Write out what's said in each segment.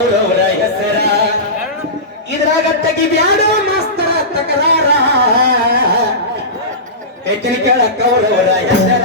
ಕೌರವರ ಹೆಸರ ಇದ್ರಾಗ ತೆಗಿಬ್ಯಾಡ ಮಾಸ್ತರ ತಕರಾರ ಹೆಚ್ಚಿನ ಕೇಳ ಕೌರವರ ಹೆಸರ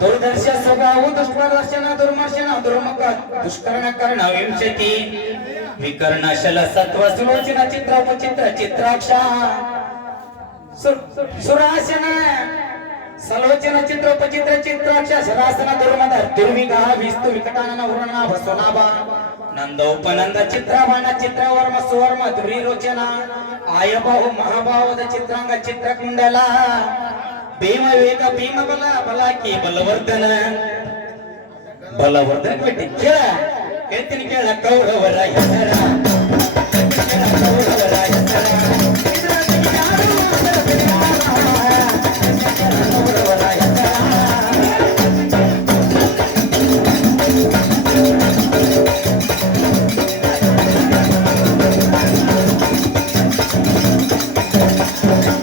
ದುರ್ದರ್ಶ ಸ್ವಭಾವ ದುಷ್ಪ್ರದರ್ಶನ ದುರ್ಮರ್ಶನ ದುರ್ಮುಖ ದುಷ್ಕರಣ ಕರ್ಣ ವಿಂಶತಿ ವಿಕರ್ಣಶಲ ಸತ್ವ ಸುಲೋಚನ ಚಿತ್ರೋಪಚಿತ್ರ ಚಿತ್ರಾಕ್ಷ ಸುರಾಸನ ಸಲೋಚನ ಚಿತ್ರೋಪಚಿತ್ರ ಚಿತ್ರಾಕ್ಷ ಶರಾಸನ ದುರ್ಮದ ದುರ್ವಿಗಾ ವಿಸ್ತು ವಿಕಟಾನನ ವರುಣ ವಸುನಾಭ ನಂದೋಪನಂದ ಚಿತ್ರವರ್ಣ ಚಿತ್ರವರ್ಮ ಸುವರ್ಮ ದುರಿರೋಚನ ಆಯಭಾವ ಮಹಾಭಾವದ ಚಿತ್ರಾಂಗ ಚಿತ್ರಕುಂಡಲ ಭೀಮ ವೇಗ ಭೀಮ ಬಲ ಬಲಾಕಿ ಬಲವರ್ಧನ ಬಲವರ್ಧನ ಬಿಟ್ಟು ಕೇಳ ಹೇಳ್ತೀನಿ ಕೇಳ ಕೌರವರ ಹೆಸರ ಕೌರವರ ಹೆಸರ ಕೌರವರ ಹೆಸರ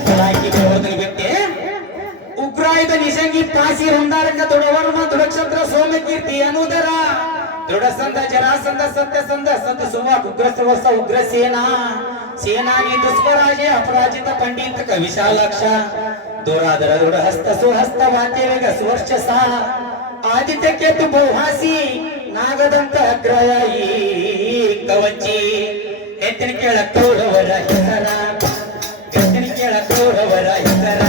ಬಲಾಕಿ ಬಲವರ್ಧನ ಬಿಟ್ಟೆ ಉಗ್ರಾಯುಧ ನಿಶಂಗಿ ಪಾಸಿ ಹೊಂದಾರಕ ದೃಢವರ್ಮ ದೃಢಕ್ಷತ್ರ ಸೋಮಕೀರ್ತಿ ಅನುದರ ದೃಢಸಂಧ ಜರಾಸಂಧ ಸತ್ಯಸಂಧ ಸಂತ ಸುಮ ಉಗ್ರಸ್ವಸ ಉಗ್ರ ಸೇನಾ ಸೇನಾನಿ ದುಷ್ಪರಾಜ ಅಪರಾಜಿತ ಪಂಡಿತ ವಿಶಾಲಾಕ್ಷ ದೂರಾದರ ದೃಢಹಸ್ತ ಸುಹಸ್ತ ವಾದ್ಯವೇಗ ಸುವರ್ಚಸ ಆದಿತ್ಯ ಕೇತು ಬಹುಹಾಸಿ ನಾಗದಂತ ಅಗ್ರಯಾಯಿ ಕವಚಿ ಎತ್ತಿನ ಕೇಳ ಕೌರವರ ಹೆಸರ ಎತ್ತಿನ ಕೇಳ ಕೌರವರ ಹೆಸರ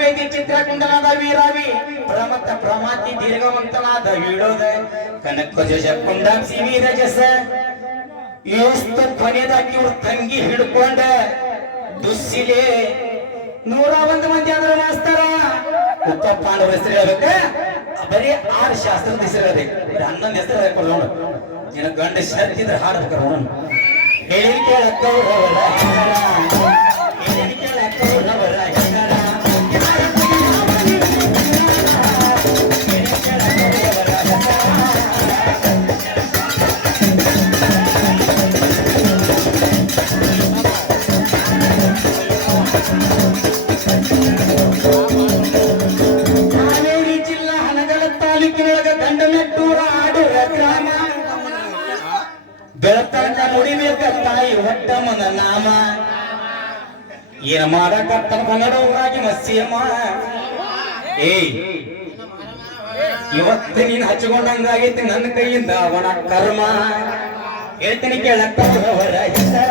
ಬೇದಿ ಚಿತ್ರಕುಂಡಲಾದ ವೀರಾವಿ ಪ್ರಮತ್ತ ಪ್ರಮಾತಿ ದೀರ್ಘವಂತನಾದ ವೀಡೋದ ಕನಕಜ ಕುಂಡಾಂಸಿ ವೀರಜಸ ಎಷ್ಟು ಕೊನೆದಾಕಿ ಇವ್ರ ತಂಗಿ ಹಿಡ್ಕೊಂಡ ದುಸ್ಸಿಲೆ 101 ಮಂದಿ ಆದ್ರ ಮಾಸ್ತರ ಉಪ್ಪ ಪಾಂಡವರ ಹೆಸರು ಹೇಳ್ಬೇಕ ಬರೀ 6 ಶಾಸ್ತ್ರದ ಹೆಸರು ಅದೇ 11 ಹೆಸರು ಹೇಳ್ಕೊಂಡು ನೋಡು ನಿನ್ನ ಗಂಡ ಶರ್ತಿದ್ರೆ ಹಾಡ್ಬೇಕಾರ ನೋಡು ಹೇಳಿ ಕೇಳ ಕೌರವರ ಹೇಳಿ ಕೇಳ ಕೌರವರ ಹಾವೇರಿ ಜಿಲ್ಲಾ ಹನಗಲ ತಾಲೂಕಿನೊಳಗ ದಂಡಮೆಟ್ಟೂರ ಆಡುವ ಗ್ರಾಮ ಬೆಳತನಕ ನುಡಿಬೇಕ ತಾಯಿ ಹೊಟ್ಟಮ್ಮನ ನಾಮ ಏನ ಮಾಡಕತ್ತ ಕನ್ನಡ ಊರಾಗಿ ಮಸ್ಸಿಯಮ್ಮ ಏಯ್ ಇವತ್ತು ನೀನ್ ಹಚ್ಚಿಕೊಂಡಂಗಾಗೈತಿ ನನ್ನ ಕೈಯಿಂದ ಅವನ ಕರ್ಮ ಹೇಳ್ತೀನಿ ಕೇಳ ಕೌರವರ ಹೆಸರ